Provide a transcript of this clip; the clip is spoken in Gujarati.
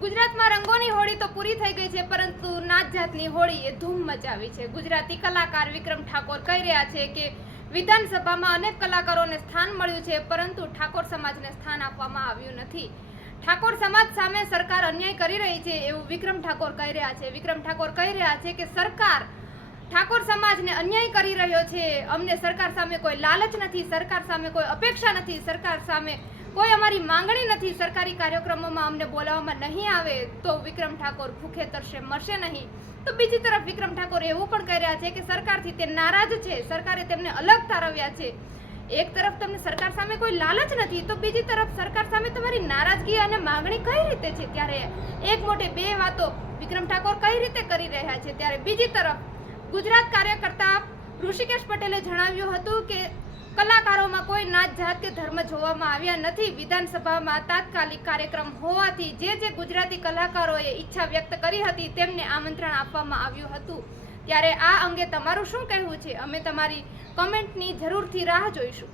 ગુજરાતમાં રંગોની હોળી તો પૂરી થઈ ગઈ છે, પરંતુ નાત જાતની હોળીએ ધૂમ મચાવી છે। ગુજરાતી કલાકાર વિક્રમ ઠાકોર કહી રહ્યા છે કે વિધાનસભામાં અનેક કલાકારોને સ્થાન મળ્યું છે, પરંતુ ઠાકોર સમાજને સ્થાન આપવામાં આવ્યું નથી। ઠાકોર સમાજ સામે સરકાર અન્યાય કરી રહી છે એવું વિક્રમ ઠાકોર કહી રહ્યા છે। વિક્રમ ઠાકોર કહી રહ્યા છે કે સરકાર ઠાકોર સમાજને અન્યાય કરી રહ્યો છે। અમને સરકાર સામે કોઈ લાલચ નથી, સરકાર સામે કોઈ અપેક્ષા નથી, સરકાર સામે કોઈ અમારી માંગણી નથી। સરકારી કાર્યક્રમોમાં અમને બોલાવવામાં નહીં આવે તો વિક્રમ ઠાકોર ભૂખે તરસે મરશે નહીં। તો બીજી તરફ વિક્રમ ઠાકોર એવું પણ કહી રહ્યા છે કે સરકારથી તે નારાજ છે, સરકારે તેમને અલગ તારવ્યા છે। એક તરફ તમને સરકાર સામે કોઈ લાલચ નથી, તો બીજી તરફ સરકાર સામે તમારી નારાજગી અને માંગણી કઈ રીતે છે? ત્યારે એક મોટે બે વાતો વિક્રમ ઠાકોર કઈ રીતે કરી રહ્યા છે? ત્યારે બીજી તરફ ગુજરાત કાર્યકર્તા ઋષિકેશ પટેલે જણાવ્યું હતું કે કલાકારોમાં કોઈ નાત જાત કે ધર્મ જોવામાં આવ્યા નથી। વિધાનસભામાં તાત્કાલિક કાર્યક્રમ હોવાથી જે ગુજરાતી કલાકારોએ ઈચ્છા વ્યક્ત કરી હતી તેમને આમંત્રણ આપવામાં આવ્યું હતું। ત્યારે આ અંગે તમારું શું કહેવું છે? અમે તમારી કમેન્ટની જરૂરથી રાહ જોઈશું।